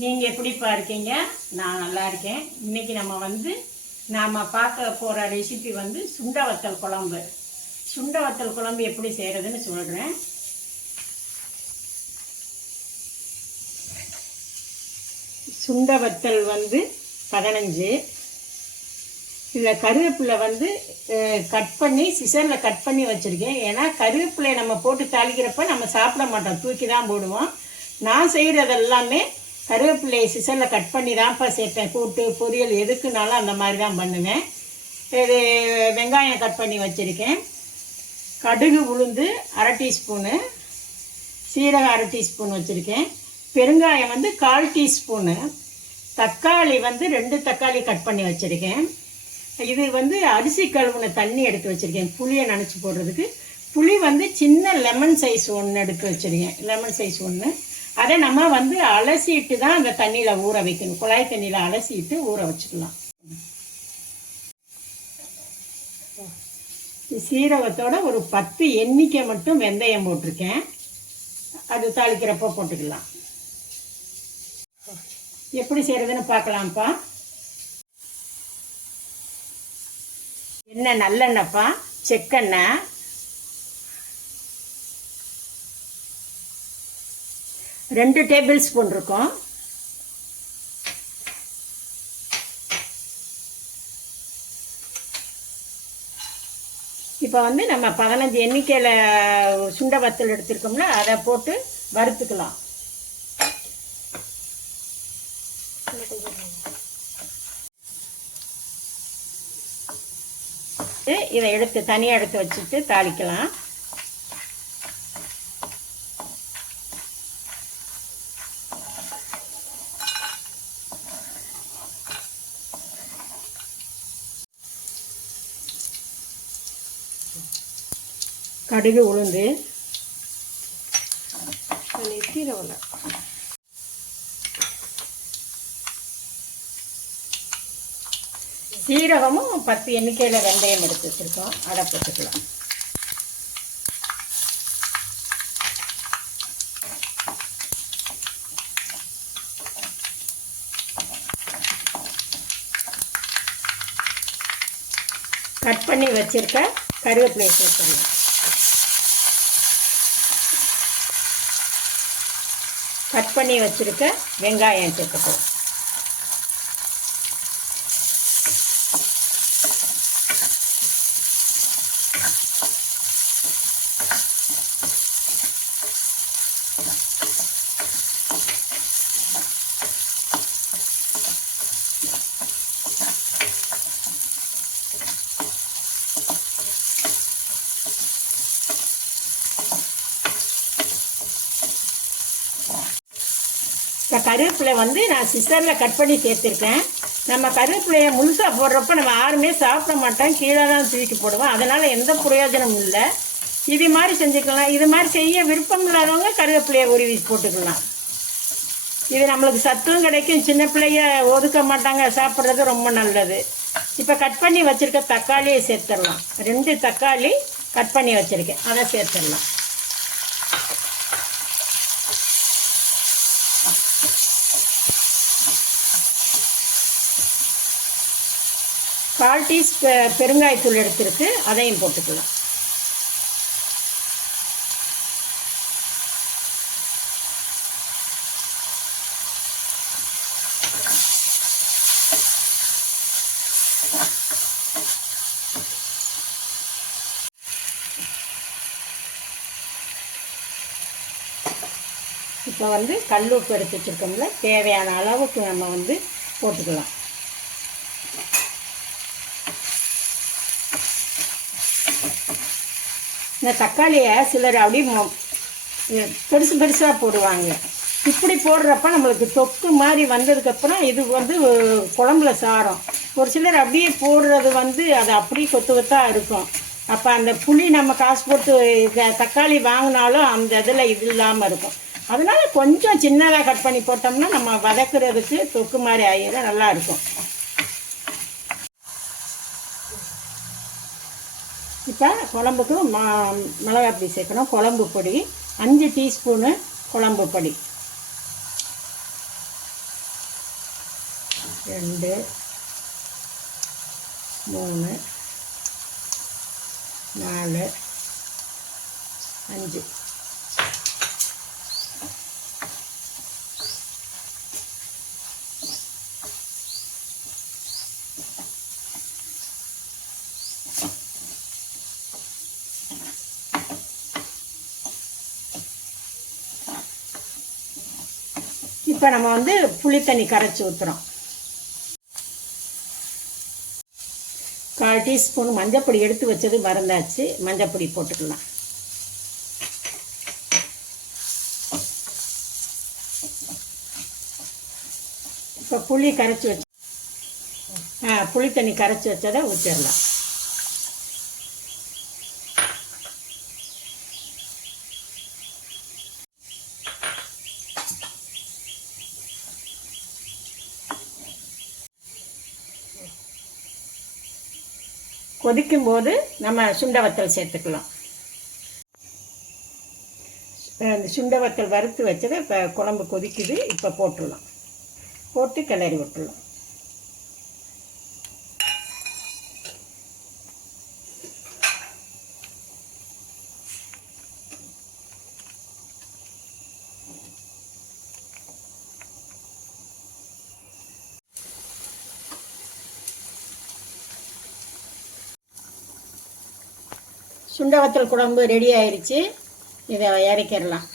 நீங்கள் எப்படிப்பா இருக்கீங்க? நான் நல்லா இருக்கேன். இன்னைக்கு நம்ம வந்து நாம் பார்க்க போகிற ரெசிபி வந்து சுண்ட வத்தல் குழம்பு. சுண்ட வத்தல் குழம்பு எப்படி செய்கிறதுன்னு சொல்கிறேன் சுண்ட வத்தல் வந்து பதினஞ்சு. இதில் கருவேப்பிலை வந்து கட் பண்ணி சிசரில் கட் பண்ணி வச்சுருக்கேன். ஏன்னா கருவேப்பிலையை நம்ம போட்டு தாளிக்கிறப்ப நம்ம சாப்பிட மாட்டோம். தூக்கி தான் போடுவோம். நான் செய்கிறது எல்லாமே கருவேப்பிலையை சிசனில் கட் பண்ணி தான்ப்பா சேர்ப்பேன். கூட்டு பொரியல் எதுக்குனாலும் அந்த மாதிரி தான் பண்ணுவேன். இது வெங்காயம் கட் பண்ணி வச்சுருக்கேன். கடுகு உளுந்து அரை டீஸ்பூனு சீரகம் அரை டீஸ்பூன் வச்சுருக்கேன். பெருங்காயம் வந்து கால் டீஸ்பூனு தக்காளி வந்து ரெண்டு தக்காளி கட் பண்ணி வச்சுருக்கேன். இது வந்து அரிசி கழுவுன தண்ணி எடுத்து வச்சுருக்கேன். புளியை நினச்சி போடுறதுக்கு. புளி வந்து சின்ன லெமன் சைஸ் ஒன்று எடுத்து வச்சுருக்கேன். லெமன் சைஸ் ஒன்று அதை நம்ம வந்து அலசிட்டு தான் அந்த தண்ணியில் ஊற வைக்கணும். குழாய் தண்ணியில் அலசிட்டு ஊற வச்சுக்கலாம். சீரகத்தோட ஒரு பத்து எண்ணிக்கை மட்டும் வெந்தயம் போட்டிருக்கேன். அது தாளிக்கிறப்போ போட்டுக்கலாம். எப்படி செய்கிறதுன்னு பார்க்கலாம்ப்பா. எண்ணெய் நல்லெண்ணப்பா செக்கெண்ணெய். ரெண்டு டேபிள் ஸ்பூன் இருக்கும். இப்போ வந்து நம்ம பதினஞ்சு எண்ணிக்கையில் சுண்ட வத்தல் எடுத்திருக்கோம்ல அதை போட்டு வறுத்துக்கலாம். இதை எடுத்து தனியாக எடுத்து வச்சுட்டு தாளிக்கலாம். கடுகு உளுந்து. சீரகம் சீரகமும் பத்து எண்ணிக்கையில் வெந்தயம் எடுத்து வச்சுருக்கோம். அதை போட்டுக்கலாம். கட் பண்ணி வச்சிருக்க கருவேப்பிலை சேர்த்துடலாம் கட் பண்ணி வச்சுருக்க வெங்காயம் சேர்த்துக்கலாம் இந்த கருவேப்பிலை வந்து நான் சிஸ்டரில் கட் பண்ணி சேர்த்துருக்கேன். நம்ம கருவேப்பிலையை முழுசாக போடுறப்ப நம்ம யாருமே சாப்பிட மாட்டோம். கீழே தான் தூக்கி போடுவோம். அதனால் எந்த பிரயோஜனமும் இல்லை. இது மாதிரி செஞ்சுக்கலாம். இது மாதிரி செய்ய விருப்பம் இல்லாதவங்க கருவேப்பிலையை உருவி போட்டுக்கலாம். இது நம்மளுக்கு சத்தும் கிடைக்கும். சின்ன பிள்ளைய ஒதுக்க மாட்டாங்க. சாப்பிட்றது ரொம்ப நல்லது. இப்போ கட் பண்ணி வச்சுருக்க தக்காளியை சேர்த்துடலாம். ரெண்டு தக்காளி கட் பண்ணி வச்சுருக்கேன். அதை சேர்த்துடலாம். கால் டீஸ் பெருங்காயத்தூள் எடுத்திருக்கு அதையும் போட்டுக்கலாம். இப்போ வந்து கல் உப்பு எடுத்து வச்சுருக்கோம்ல தேவையான அளவுக்கு நம்ம வந்து போட்டுக்கலாம். இந்த தக்காளியை சிலர் அப்படியே பெருசு பெருசாக போடுவாங்க. இப்படி போடுறப்ப நம்மளுக்கு தொக்கு மாதிரி வந்ததுக்கப்புறம் இது வந்து குழம்புல சாரம். ஒரு சிலர் அப்படியே போடுறது வந்து அது அப்படியே கொத்து கொத்தாக இருக்கும். அப்போ அந்த புளி நம்ம காசு போட்டு தக்காளி வாங்கினாலும் அந்த இதில் இது இல்லாமல் இருக்கும். அதனால் கொஞ்சம் சின்னதாக கட் பண்ணி போட்டோம்னா நம்ம வதக்குறதுக்கு தொக்கு மாதிரி ஆகிடும் நல்லாயிருக்கும் இப்போ குழம்புக்கு மா மிளகாய் பொடி சேர்க்கணும். குழம்பு பொடி அஞ்சு டீஸ்பூனு குழம்பு பொடி. ரெண்டு மூணு நாலு அஞ்சு. இப்போ நம்ம வந்து புளி தண்ணி கரைச்சி ஊற்றுறோம் கால் டீஸ்பூன் மஞ்சப்பொடி எடுத்து வச்சது மறந்தாச்சு. மஞ்சப்பொடி போட்டுக்கலாம். இப்போ புளி கரைச்சி வச்சு ஆ புளி தண்ணி கரைச்சி வச்சதை ஊற்றிடலாம் கொதிக்கும் போது நம்ம சுண்ட வத்தல் சேர்த்துக்கலாம் அந்த சுண்டவத்தல் வறுத்து வச்சதை இப்போ குழம்பு கொதிக்குது இப்போ போட்டுடலாம். போட்டு கிளறி விட்டுடலாம். சுண்டவத்தல் குழம்பு ரெடி ஆயிடுச்சு இதை இறக்கிடலாம்.